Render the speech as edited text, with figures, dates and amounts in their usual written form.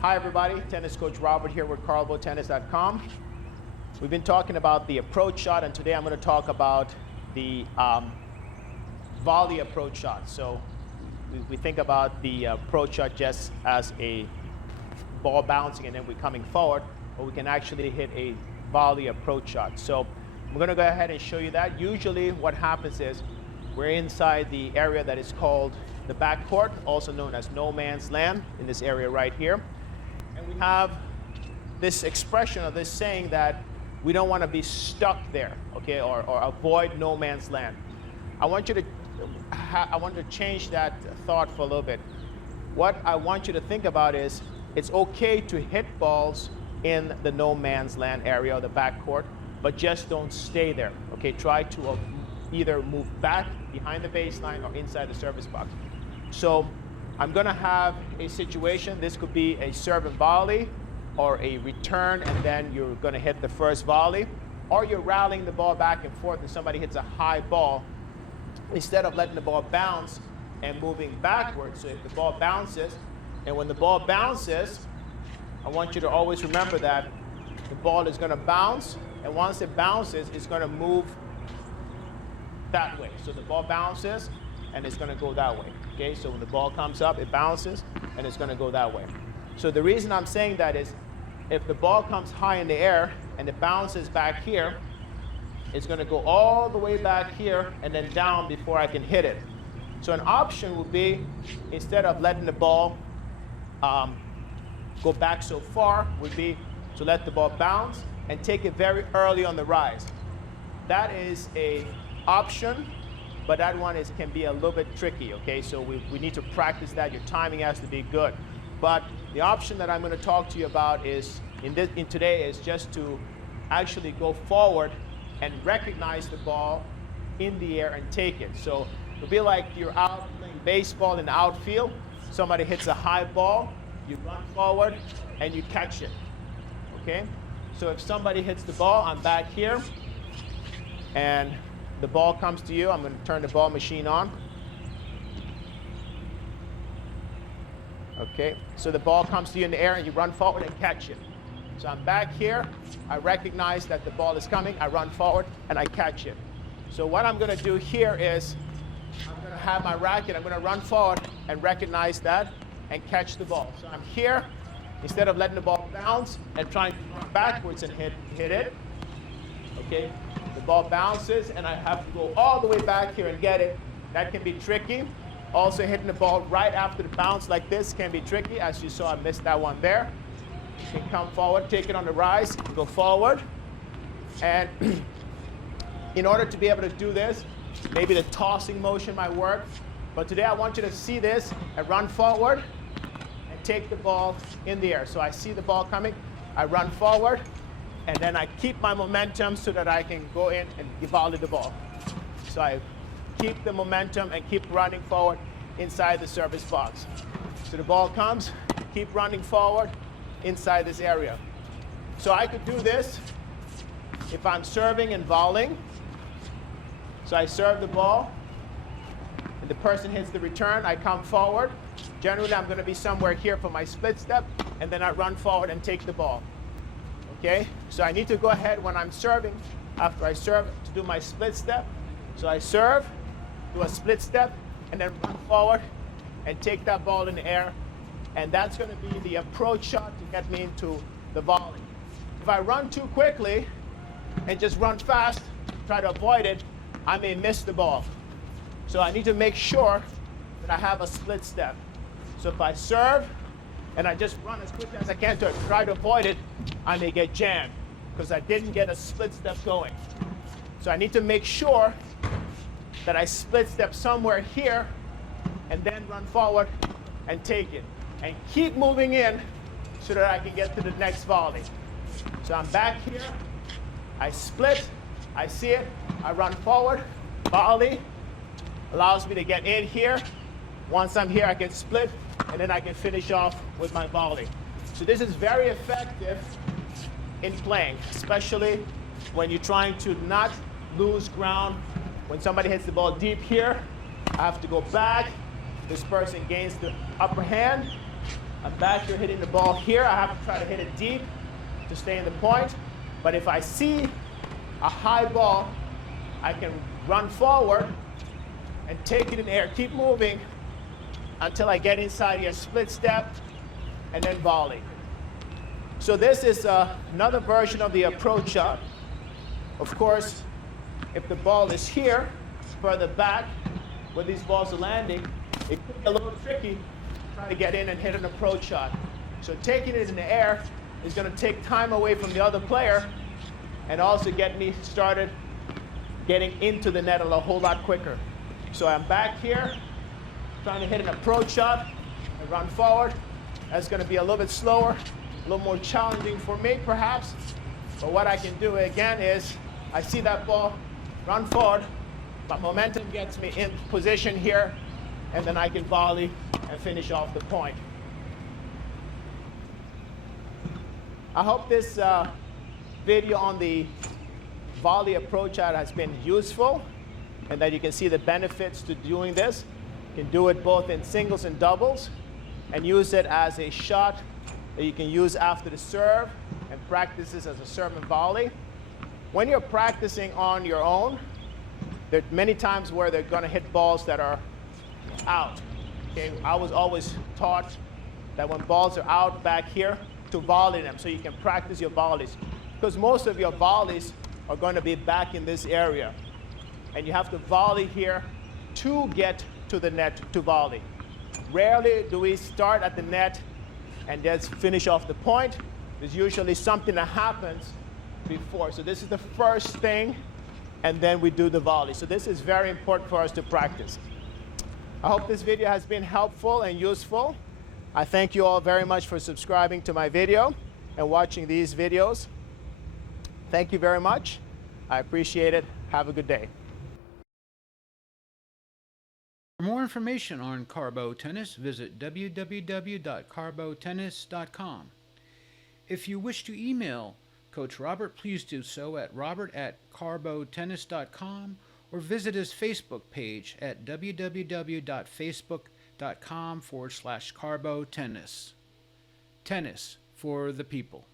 Hi everybody, tennis coach Robert here with CarlboTennis.com. We've been talking about the approach shot, and today I'm going to talk about the volley approach shot. So we think about the approach shot just as a ball bouncing and then we're coming forward, but we can actually hit a volley approach shot. So I'm going to go ahead and show you that. Usually what happens is we're inside the area that is called the backcourt, also known as no man's land, in this area right here. And we have this expression of this saying that we don't want to be stuck there, okay, or avoid no man's land. I want to change that thought for a little bit. What I want you to think about is it's okay to hit balls in the no man's land area or the backcourt, but just don't stay there, okay? Try to either move back behind the baseline or inside the service box. So I'm going to have a situation. This could be a serve and volley or a return, and then you're going to hit the first volley, or you're rallying the ball back and forth and somebody hits a high ball. Instead of letting the ball bounce and moving backwards, so if the ball bounces, and when the ball bounces, I want you to always remember that the ball is going to bounce, and once it bounces, it's going to move that way. So the ball bounces, and it's going to go that way. Okay, so when the ball comes up, it bounces, and it's going to go that way. So the reason I'm saying that is if the ball comes high in the air and it bounces back here, it's going to go all the way back here and then down before I can hit it. So an option would be, instead of letting the ball go back so far, would be to let the ball bounce and take it very early on the rise. That is a option, but that one can be a little bit tricky, okay? So we need to practice that. Your timing has to be good. But the option that I'm going to talk to you about is in today is just to actually go forward and recognize the ball in the air and take it. So it'll be like you're out playing baseball in the outfield. Somebody hits a high ball, you run forward and you catch it, okay? So if somebody hits the ball, I'm back here, and the ball comes to you. I'm going to turn the ball machine on. Okay, so the ball comes to you in the air and you run forward and catch it. So I'm back here. I recognize that the ball is coming. I run forward and I catch it. So what I'm going to do here is I'm going to have my racket. I'm going to run forward and recognize that and catch the ball. So I'm here. Instead of letting the ball bounce and trying to run backwards and hit it, okay, the ball bounces and I have to go all the way back here and get it. That can be tricky. Also, hitting the ball right after the bounce like this can be tricky. As you saw, I missed that one there. You can come forward, take it on the rise, go forward. And in order to be able to do this, maybe the tossing motion might work. But today I want you to see this and run forward and take the ball in the air. So I see the ball coming, I run forward, and then I keep my momentum so that I can go in and volley the ball. So I keep the momentum and keep running forward inside the service box. So the ball comes, keep running forward inside this area. So I could do this if I'm serving and volleying. So I serve the ball, and the person hits the return, I come forward. Generally, I'm going to be somewhere here for my split step, and then I run forward and take the ball. Okay, so I need to go ahead when I'm serving, after I serve, to do my split step. So I serve, do a split step, and then run forward and take that ball in the air. And that's going to be the approach shot to get me into the volley. If I run too quickly and just run fast, try to avoid it, I may miss the ball. So I need to make sure that I have a split step. So if I serve and I just run as quickly as I can to try to avoid it, I may get jammed because I didn't get a split step going. So I need to make sure that I split step somewhere here and then run forward and take it. And keep moving in so that I can get to the next volley. So I'm back here, I split, I see it, I run forward, volley, allows me to get in here. Once I'm here, I can split, and then I can finish off with my volley. So this is very effective in playing, especially when you're trying to not lose ground. When somebody hits the ball deep here, I have to go back. This person gains the upper hand, I'm back here hitting the ball here. I have to try to hit it deep to stay in the point. But if I see a high ball, I can run forward and take it in the air. Keep moving until I get inside here, split step, and then volley. So this is another version of the approach shot. Of course, if the ball is here, further back, where these balls are landing, it could be a little tricky trying to get in and hit an approach shot. So taking it in the air is going to take time away from the other player and also get me started getting into the net a whole lot quicker. So I'm back here trying to hit an approach shot and run forward. That's going to be a little bit slower, a little more challenging for me perhaps. But what I can do again is I see that ball, run forward, my momentum gets me in position here, and then I can volley and finish off the point. I hope this video on the volley approach shot has been useful and that you can see the benefits to doing this. You can do it both in singles and doubles and use it as a shot that you can use after the serve and practice this as a serve and volley. When you're practicing on your own, there are many times where they're going to hit balls that are out. Okay? I was always taught that when balls are out back here, to volley them so you can practice your volleys. Because most of your volleys are going to be back in this area. And you have to volley here to get to the net to volley. Rarely do we start at the net and just finish off the point. There's usually something that happens before. So this is the first thing, and then we do the volley. So this is very important for us to practice. I hope this video has been helpful and useful. I thank you all very much for subscribing to my video and watching these videos. Thank you very much. I appreciate it. Have a good day. For more information on Carlbo Tennis, visit www.carlbotennis.com. If you wish to email Coach Robert, please do so at robert@carlbotennis.com or visit his Facebook page at www.facebook.com/Carlbo Tennis. Tennis for the people.